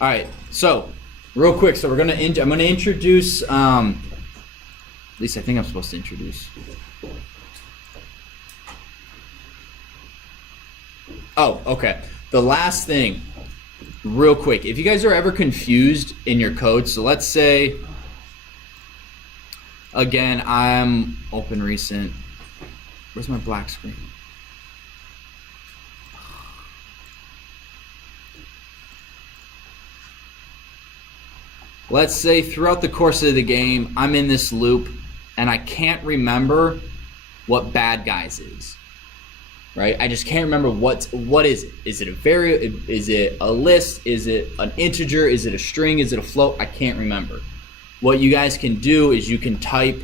All right, so real quick, so I'm gonna introduce. At least I think I'm supposed to introduce. Oh, okay. The last thing, real quick, if you guys are ever confused in your code, so let's say, again, I'm open recent. Where's my black screen? Let's say throughout the course of the game, I'm in this loop and I can't remember what bad guys is, right? I just can't remember what is it? Is it a variable? Is it a list? Is it an integer? Is it a string? Is it a float? I can't remember. What you guys can do is you can type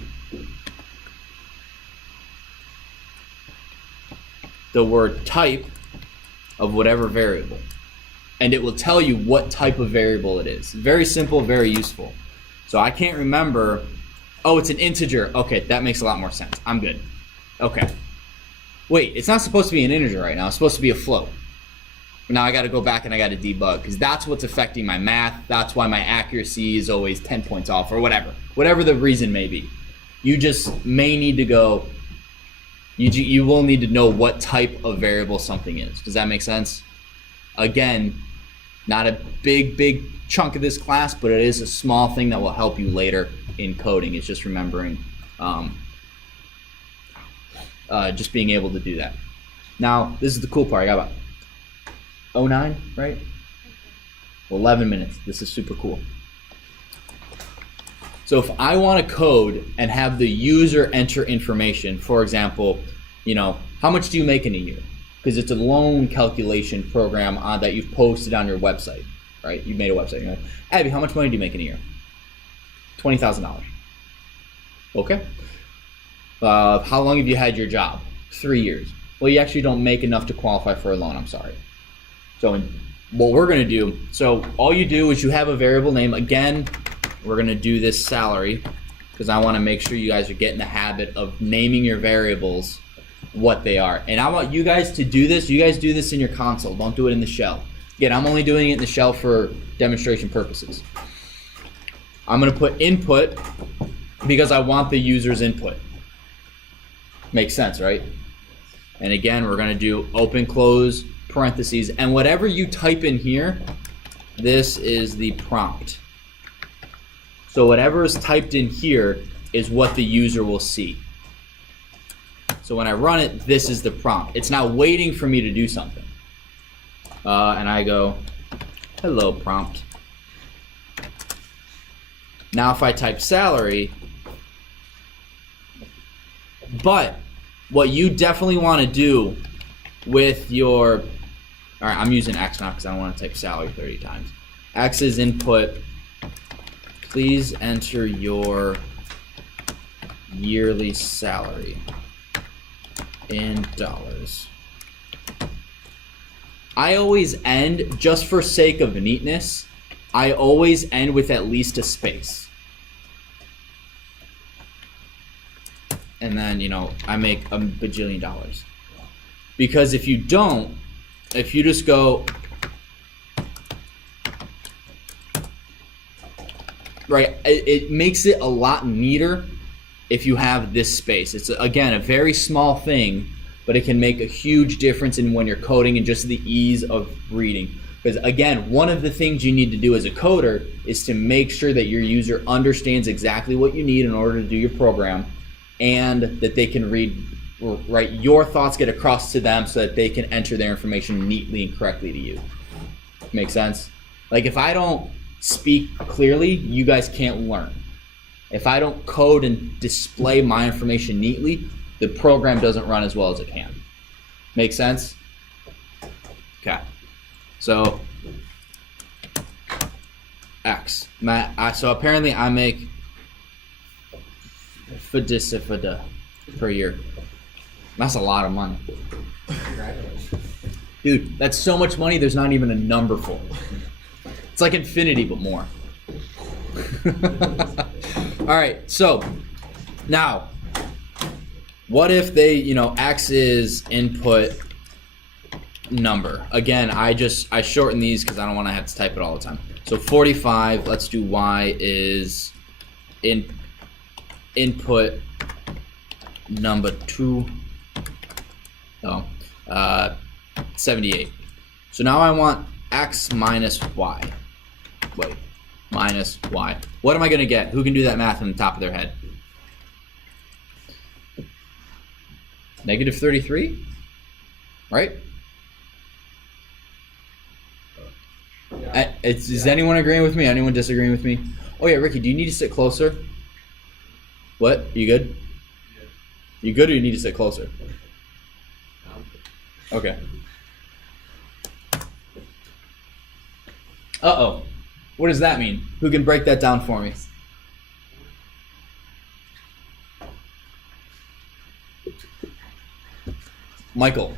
the word type of whatever variable, and it will tell you what type of variable it is. Very simple, very useful. So I can't remember, oh, it's an integer. Okay, that makes a lot more sense. I'm good. Okay. Wait, it's not supposed to be an integer right now. It's supposed to be a float. Now I got to go back and I got to debug because that's what's affecting my math. That's why my accuracy is always 10 points off or whatever. Whatever the reason may be. You just may need to go, you will need to know what type of variable something is. Does that make sense? Again, not a big chunk of this class, but it is a small thing that will help you later in coding. It's just remembering, just being able to do that. Now, this is the cool part. I got about 09, right? 11 minutes. This is super cool. So if I want to code and have the user enter information, for example, how much do you make in a year? Because it's a loan calculation program that you've posted on your website, right? You made a website. You're like, Abby, how much money do you make in a year? $20,000. Okay. How long have you had your job? 3 years. Well, you actually don't make enough to qualify for a loan. I'm sorry. So what we're going to do, so all you do is you have a variable name. Again, we're going to do this salary because I want to make sure you guys are getting the habit of naming your variables what they are. And I want you guys to do this. You guys do this in your console. Don't do it in the shell. Again, I'm only doing it in the shell for demonstration purposes. I'm going to put input because I want the user's input. Makes sense, right? And again, we're going to do open, close, parentheses. And whatever you type in here, this is the prompt. So whatever is typed in here is what the user will see. So when I run it, this is the prompt. It's now waiting for me to do something. And I go, hello, prompt. Now if I type salary, but what you definitely want to do with your, all right, I'm using X now because I don't want to type salary 30 times. X is input. Please enter your yearly salary in dollars. I always end, just for sake of neatness, I always end with at least a space. And then, I make a bajillion dollars. Because if you don't, if you just go, right, it makes it a lot neater if you have this space. It's, again, a very small thing, but it can make a huge difference in when you're coding and just the ease of reading. Because again, one of the things you need to do as a coder is to make sure that your user understands exactly what you need in order to do your program, and that they can read, right, your thoughts get across to them so that they can enter their information neatly and correctly to you. Make sense? Like if I don't speak clearly, you guys can't learn. If I don't code and display my information neatly, the program doesn't run as well as it can. Make sense? Okay. So X. So apparently I make fadisifada per year. That's a lot of money. Dude, that's so much money there's not even a number for it. It's like infinity, but more. All right, so now, what if they, X is input number. Again, I shorten these because I don't want to have to type it all the time. So 45, let's do y is input number 2. 78. So now I want x minus y. Wait, minus y. What am I going to get? Who can do that math on the top of their head? Negative 33? Right? Is anyone agreeing with me? Anyone disagreeing with me? Oh yeah, Ricky, do you need to sit closer? What? You good? You good or you need to sit closer? Okay. Uh-oh. What does that mean? Who can break that down for me? Michael.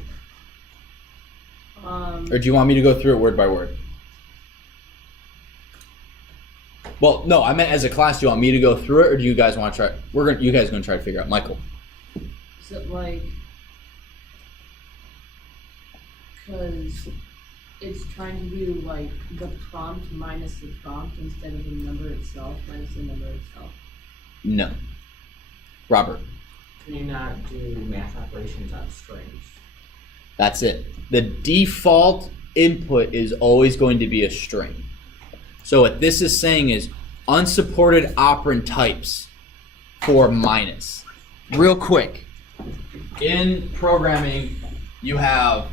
Or do you want me to go through it word by word? Well, no, I meant as a class. Do you want me to go through it, or do you guys want to try? You guys are going to try to figure out. Michael. Is it like, because it's trying to do like the prompt minus the prompt instead of the number itself minus the number itself? No. Robert. Can you not do math operations on strings? That's it. The default input is always going to be a string. So what this is saying is unsupported operand types for minus. Real quick, in programming, you have,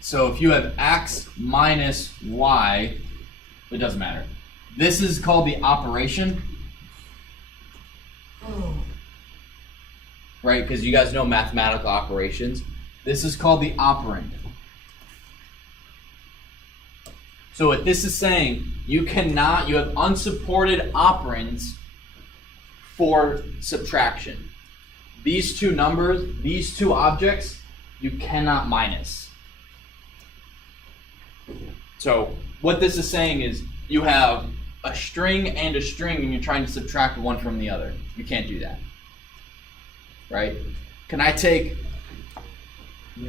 so if you have x minus y, it doesn't matter. This is called the operation. Right, because you guys know mathematical operations. This is called the operand. So what this is saying, you have unsupported operands for subtraction. These two numbers, these two objects, you cannot minus. So what this is saying is you have a string and a string and you're trying to subtract one from the other. You can't do that. Right? Can I take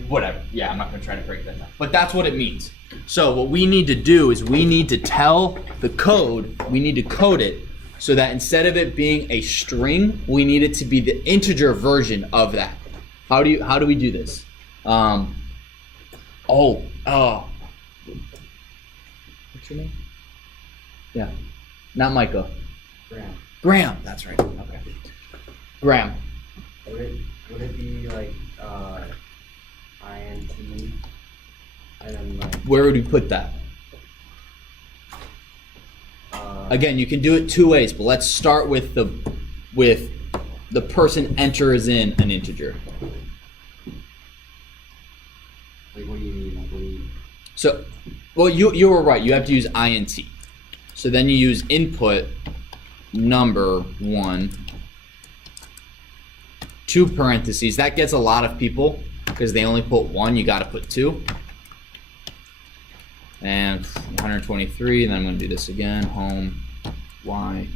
whatever? Yeah, I'm not going to try to break that down. But that's what it means. So what we need to do is we need to tell the code, we need to code it so that instead of it being a string, we need it to be the integer version of that. How do we do this? What's your name? Yeah. Not Michael. Graham, that's right. Okay. Graham. Would it be like int and then like where would we put that? Again, you can do it two ways, but let's start with the person enters in an integer. Like what do you mean? So, well, you were right. You have to use int. So then you use input number 1. 2 parentheses. That gets a lot of people because they only put 1. You got to put 2. And 123. And then I'm going to do this again. Home y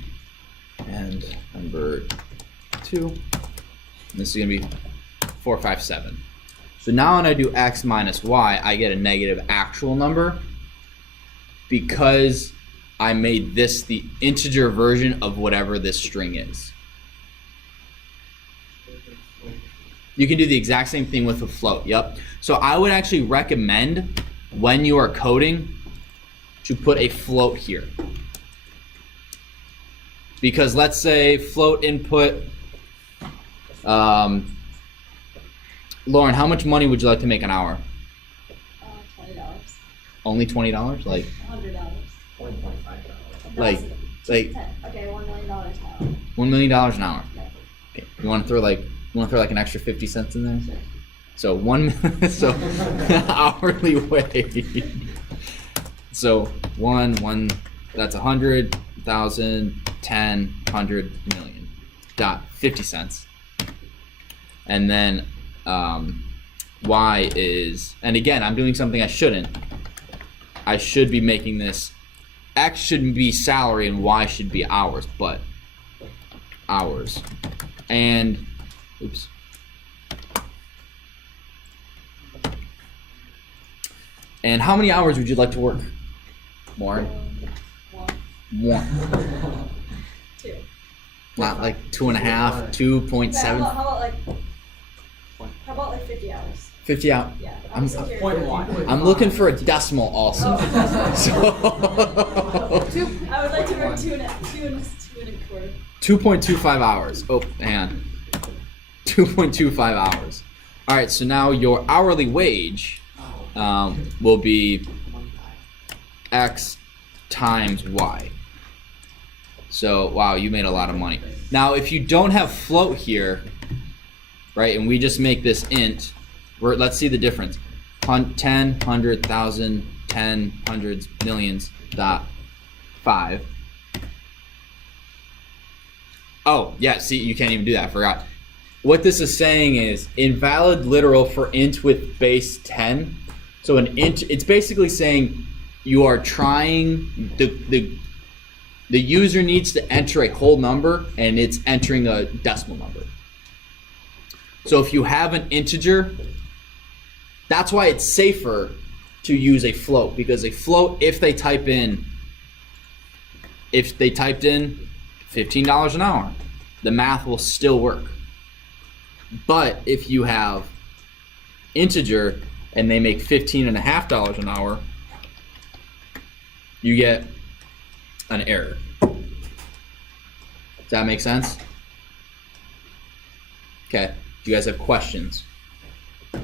and number 2. And this is going to be 457. So now when I do x minus y, I get a negative actual number because I made this the integer version of whatever this string is. You can do the exact same thing with a float. Yep. So I would actually recommend when you are coding to put a float here. Because let's say float input, Lauren, how much money would you like to make an hour? $20. Only $20? Like $100. $1.5. like Okay, $1 million an hour. $1 million an hour. Yeah. Okay. You want to throw like an extra 50 cents in there? Sure. So hourly wage. So one that's 100,000, 10, 100 million. Dot 50 cents. And then y is, and again, I'm doing something I shouldn't. I should be making this, x should be salary and y should be hours, but hours. And oops. And how many hours would you like to work? More? One, One. two. Not like 2.5, But 2.7, how about like 50 hours? 50 out. Yeah. I'm- secure. 0.1. I'm looking for a decimal also. So I would like to work two and a quarter. 2.25 hours. Oh, hang on. 2.25 hours. All right, so now your hourly wage will be X times Y. So, wow, you made a lot of money. Now, if you don't have float here, right, and we just make this int, let's see the difference. 10, 100, 1,000, 10, hundreds, millions, dot 5. Oh, yeah, see, you can't even do that. I forgot. What this is saying is invalid literal for int with base 10. So an int, it's basically saying you are trying, the user needs to enter a whole number and it's entering a decimal number. So if you have an integer, that's why it's safer to use a float, because a float, if they typed in $15 an hour, the math will still work. But if you have integer and they make $15.50 an hour, you get an error. Does that make sense? Okay. Do you guys have questions? All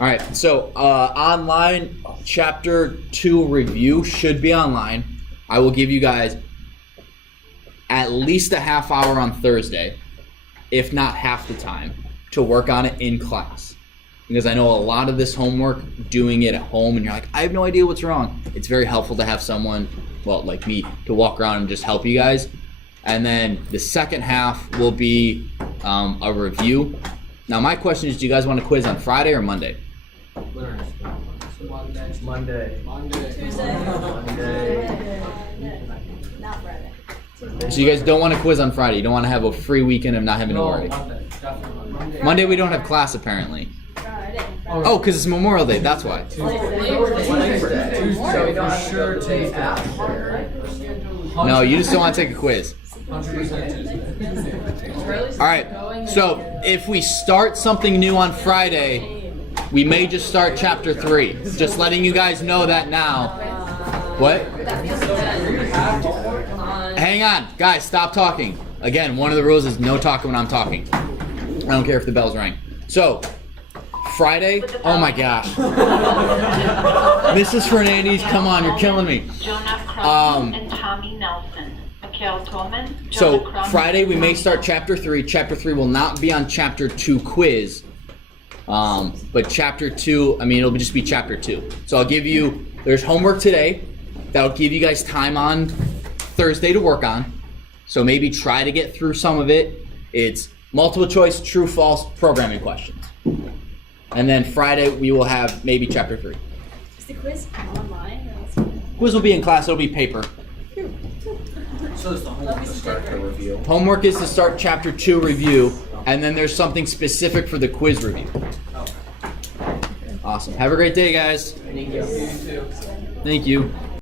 right. So online chapter 2 review should be online. I will give you guys at least a half hour on Thursday, if not half the time, to work on it in class. Because I know a lot of this homework, doing it at home, and you're like, I have no idea what's wrong. It's very helpful to have someone, well, like me, to walk around and just help you guys. And then the second half will be a review. Now, my question is, do you guys want to quiz on Friday or Monday? Monday. Tuesday. Monday. Not Friday. So you guys don't want to quiz on Friday. You don't want to have a free weekend of not having to worry. Monday we don't have class apparently. Friday. Oh, because it's Memorial Day. That's why. No, you just don't want to take a quiz. All right. So if we start something new on Friday, we may just start chapter 3. Just letting you guys know that now. What? Hang on, guys, stop talking. Again, one of the rules is no talking when I'm talking. I don't care if the bells ring. So, Friday, oh my gosh. Mrs. Fernandez, come on, you're killing me. Jonah Crum and Tommy Nelson. Mikhail Tolman. So, Jonah Crum, Friday we may start chapter 3. Chapter 3 will not be on chapter 2 quiz. But chapter 2, I mean, it'll just be chapter 2. So I'll give you, there's homework today. That'll give you guys time on Thursday to work on. So maybe try to get through some of it. It's multiple choice, true, false programming questions. And then Friday we will have maybe chapter 3. Is the quiz online or what's Quiz will be in class, it'll be paper. So is the homework to start the review? Homework is to start chapter 2 review, and then there's something specific for the quiz review. Awesome. Have a great day, guys. Thank you. Thank you.